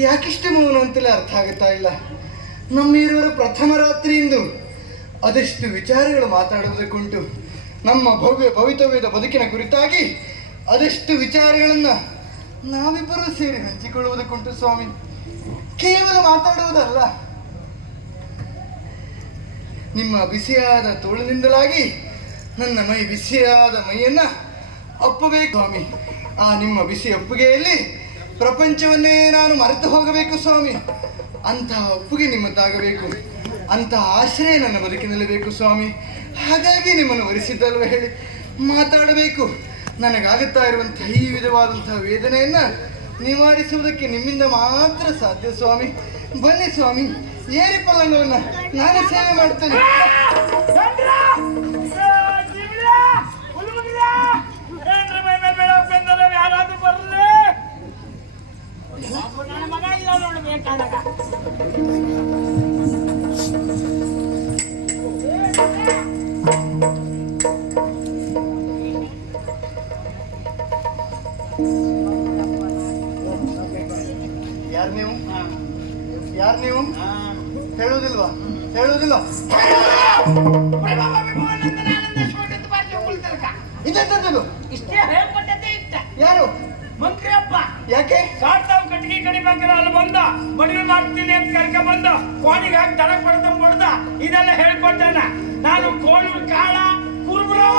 ಯಾಕಿಷ್ಟು ಮೌನ ಅಂತಲೇ ಅರ್ಥ ಆಗುತ್ತಾ ಇಲ್ಲ? ನಮ್ಮಿರುವರ ಪ್ರಥಮ ರಾತ್ರಿಯಿಂದ ಅದೆಷ್ಟು ವಿಚಾರಗಳು ಮಾತಾಡುವುದಕ್ಕುಂಟು ನಮ್ಮ ಭವ್ಯ ಭವಿತವ್ಯದ ಬದುಕಿನ ಕುರಿತಾಗಿ ಅದೆಷ್ಟು ವಿಚಾರಗಳನ್ನು ನಾವಿಬ್ಬರೂ ಸೇರಿ ಹಂಚಿಕೊಳ್ಳುವುದಕ್ಕುಂಟು ಸ್ವಾಮಿ. ಕೇವಲ ಮಾತಾಡುವುದಲ್ಲ. ನಿಮ್ಮ ಬಿಸಿಯಾದ ತೋಳಿನಿಂದಲಾಗಿ ನನ್ನ ಮೈ ಬಿಸಿಯಾದ ಮೈಯನ್ನು ಅಪ್ಪಬೇಕು ಸ್ವಾಮಿ. ಆ ನಿಮ್ಮ ಬಿಸಿ ಒಪ್ಪಿಗೆಯಲ್ಲಿ ಪ್ರಪಂಚವನ್ನೇ ನಾನು ಮರೆತು ಹೋಗಬೇಕು, ಸ್ವಾಮಿ. ಅಂತಹ ಒಪ್ಪಿಗೆ ನಿಮ್ಮದಾಗಬೇಕು ಅಂತಹ ಆಶ್ರಯ ನನ್ನ ಬದುಕಿನಲ್ಲಿ ಬೇಕು ಸ್ವಾಮಿ. ಹಾಗಾಗಿ ನಿಮ್ಮನ್ನು ವರಿಸಿದ್ದಲ್ವ ಹೇಳಿ ಮಾತಾಡಬೇಕು. ನನಗಾಗುತ್ತಾ ಇರುವಂತಹ ಈ ವಿಧವಾದಂತಹ ವೇದನೆಯನ್ನು ನಿವಾರಿಸುವುದಕ್ಕೆ ನಿಮ್ಮಿಂದ ಮಾತ್ರ ಸಾಧ್ಯ, ಸ್ವಾಮಿ. ಬನ್ನಿ, ಸ್ವಾಮಿ. ಏರಿ ಪಲ್ಲಂಗವನ್ನ ನಾನೇ ಸೇವೆ ಮಾಡ್ತೇನೆ. ಬೇಕಾದಾಗ ಯಾರು ನೀವು? ಯಾರು ನೀವು? ಹೇಳುವುದಿಲ್ವಾ ಹೇಳುವುದಿಲ್ವಾ ಇದೆಂತದ್ದು ಇಷ್ಟೇ ಹೇಳ್ಕೊಟ್ಟದ್ದೇ ಇಷ್ಟ. ಯಾರು? ಮಂತ್ರಿ ಅಪ್ಪ. ಯಾಕೆ? ಕಾಡ್ತಾವ್ ಕಟ್ಟಿಗೆ ಕಡಿಬೇಕಾದ್ರೆ ಅಲ್ಲಿ ಬಂದ ಮದುವೆ ಮಾಡ್ತೀನಿ ಅಂತ ಕರ್ಕ ಬಂದ ಕೋಣಿಗೆ ಹಾಕಿ ದನ ಕೊಡ್ದ ಬಡ್ದ ಇದೆಲ್ಲ ಹೇಳ್ಕೊಟ್ಟಾನ. ನಾನು ಕೋಳಿ ಕಾಳ ಕುರುಬರವ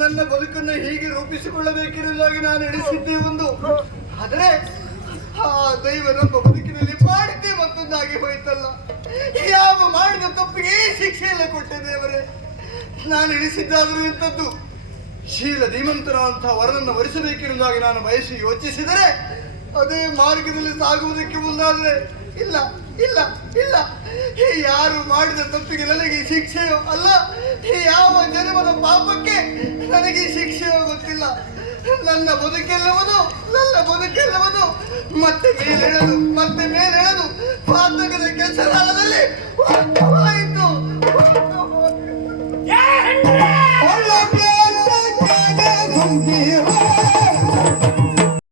ನನ್ನ ಬದುಕನ್ನು ಹೀಗೆ ರೂಪಿಸಿಕೊಳ್ಳಬೇಕಿರುವುದಾಗಿ ನಾನು ಎಣಿಸಿದ್ದೆ ಒಂದು. ಆದರೆ ಆ ದೈವ ನಮ್ಮ ಬದುಕಿನಲ್ಲಿ ಮಾಡಿದ್ದೇ ಮತ್ತೊಂದಾಗಿ ಹೋಯ್ತಲ್ಲ. ಯಾವ ಮಾಡಿದ ತಪ್ಪಿಗೆ ಶಿಕ್ಷೆಯಲ್ಲ ಕೊಟ್ಟೆ ದೇವರೇ. ನಾನು ಎಣಿಸಿದ್ದಾದರೂ ಇಂಥದ್ದು ಶೀಲ ಧೀಮಂತರ ಅಂತ ವರನನ್ನು ವರಿಸಬೇಕಿರುವುದಾಗಿ ನಾನು ಬಯಸಿ ಯೋಚಿಸಿದರೆ ಅದೇ ಮಾರ್ಗದಲ್ಲಿ ಸಾಗುವುದಕ್ಕೆ ಮುಂದಾದರೆ ಇಲ್ಲ ಇಲ್ಲ ಇಲ್ಲ. ಯಾರು ಮಾಡಿದ ತಪ್ಪಿಗೆ ನನಗೆ ಶಿಕ್ಷೆಯೋ ಅಲ್ಲ ಯಾವ ಜನ್ಮದ ಪಾಪಕ್ಕೆ ನನಗೆ ಶಿಕ್ಷೆಯೋ ಗೊತ್ತಿಲ್ಲ. ನನ್ನ ಬದುಕೆಲ್ಲವನು ನನ್ನ ಬದುಕೆಲ್ಲವನು ಮತ್ತೆ ಮೇಲೆಳೆದು ಮತ್ತೆ ಮೇಲೆಳೆದು ಪಾತಕದ ಕೆಸರಾಳದಲ್ಲಿ